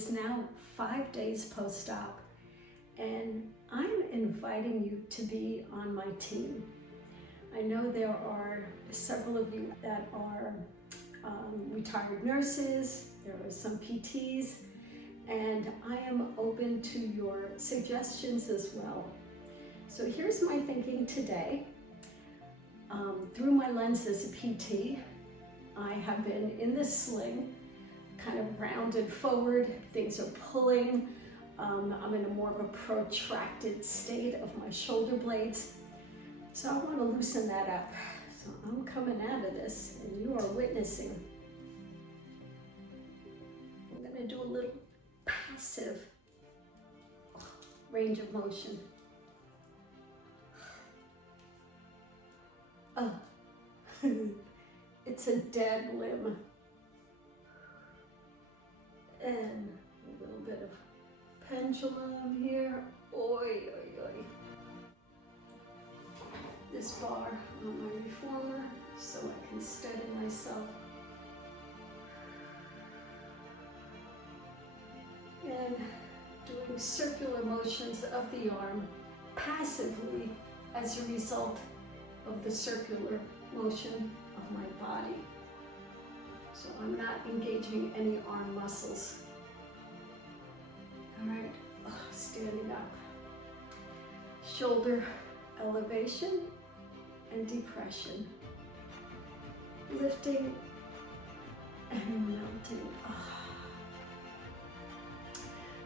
is now 5 days post-op, and I'm inviting you to be on my team. I know there are several of you that are retired nurses, there are some PTs, and I am open to your suggestions as well. So here's my thinking today. Through my lens as a PT, I have been in this sling, kind of rounded forward, things are pulling. I'm in a more of a protracted state of my shoulder blades. So I want to loosen that up. So I'm coming out of this and you are witnessing. I'm going to do a little passive range of motion. Oh, it's a dead limb. And a little bit of pendulum here. Oi, oi, oi. This bar on my reformer so I can steady myself. And doing circular motions of the arm passively as a result of the circular motion of my body. So I'm not engaging any arm muscles. All right, standing up. Shoulder elevation and depression. Lifting and melting.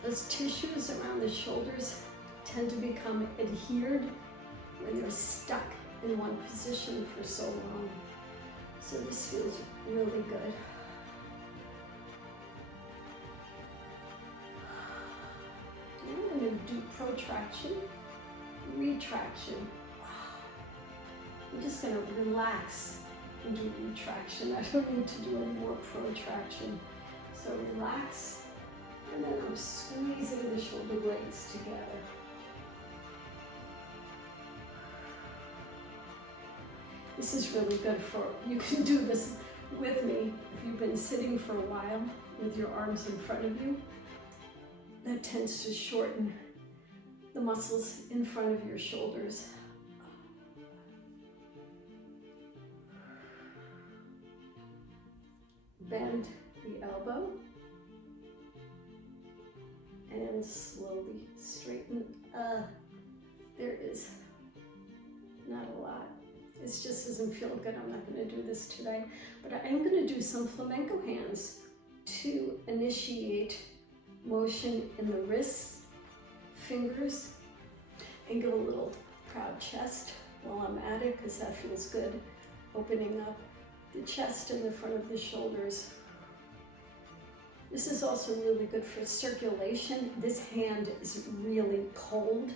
Those tissues around the shoulders tend to become adhered when they're stuck in one position for so long. So this feels really good. I'm going to do protraction, retraction. I'm just going to relax and do retraction. I don't need to do any more protraction. So relax, and then I'm squeezing the shoulder blades together. This is really good for, you can do this with me if you've been sitting for a while with your arms in front of you. That tends to shorten the muscles in front of your shoulders. Bend the elbow and slowly straighten. There is not a lot. It just doesn't feel good. I'm not going to do this today, but I am going to do some flamenco hands to initiate motion in the wrists, fingers, and give a little proud chest while I'm at it, because that feels good. Opening up the chest and the front of the shoulders. This is also really good for circulation. This hand is really cold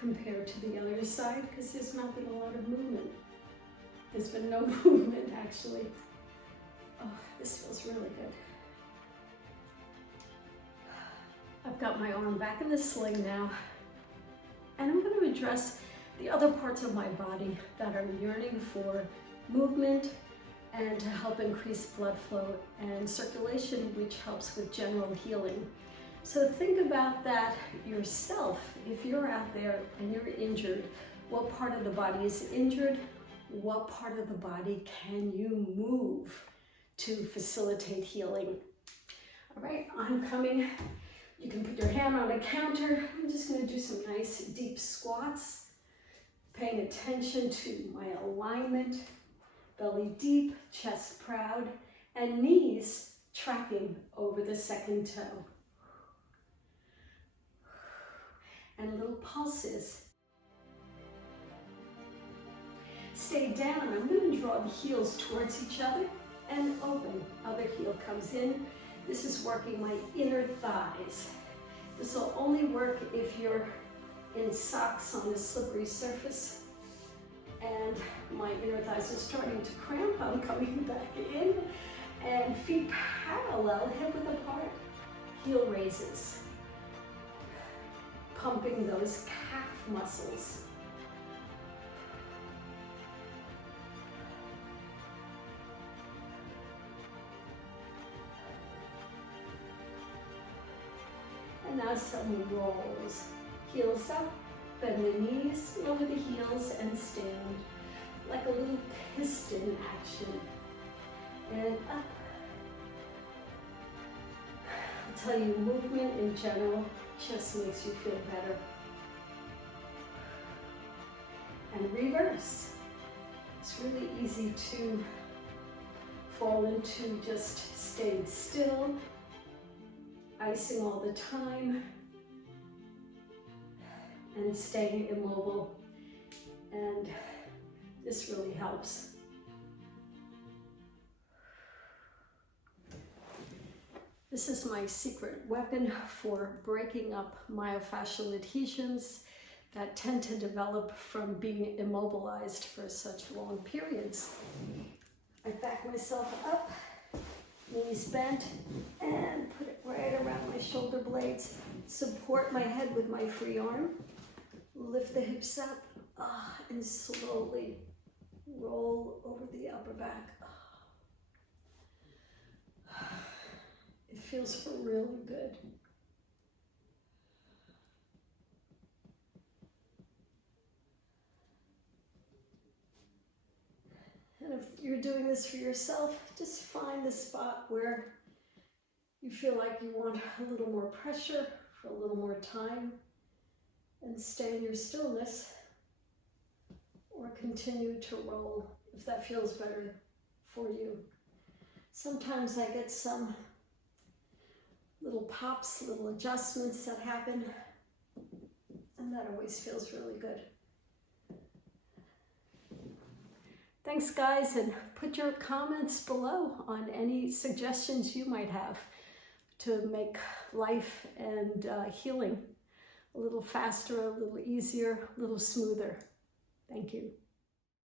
compared to the other side because there's not been a lot of movement. There's been no movement, actually. Oh, this feels really good. I've got my arm back in the sling now, and I'm going to address the other parts of my body that are yearning for movement and to help increase blood flow and circulation, which helps with general healing. So think about that yourself. If you're out there and you're injured, what part of the body is injured? What part of the body can you move to facilitate healing? All right, I'm coming. You can put your hand on a counter. I'm just going to do some nice deep squats, paying attention to my alignment, belly deep, chest proud, and knees tracking over the second toe. And little pulses. Stay down. I'm going to draw the heels towards each other and open. Other heel comes in. This is working my inner thighs. This will only work if you're in socks on a slippery surface. And my inner thighs are starting to cramp. I'm coming back in. And feet parallel, hip width apart. Heel raises. Pumping those calf muscles. now some rolls. Heels up, bend the knees over the heels and stand like a little piston action. And up. I'll tell you, movement in general just makes you feel better. And reverse. It's really easy to fall into just staying still, icing all the time, and staying immobile. And this really helps. This is my secret weapon for breaking up myofascial adhesions that tend to develop from being immobilized for such long periods. I back myself up, knees bent, and put it right around my shoulder blades. Support my head with my free arm. Lift the hips up, and slowly roll over the upper back. It feels really good. And if you're doing this for yourself, just find the spot where you feel like you want a little more pressure for a little more time, and stay in your stillness, or continue to roll if that feels better for you. Sometimes I get some little pops, little adjustments that happen, and that always feels really good. Thanks, guys, and put your comments below on any suggestions you might have to make life and healing a little faster, a little easier, a little smoother. Thank you.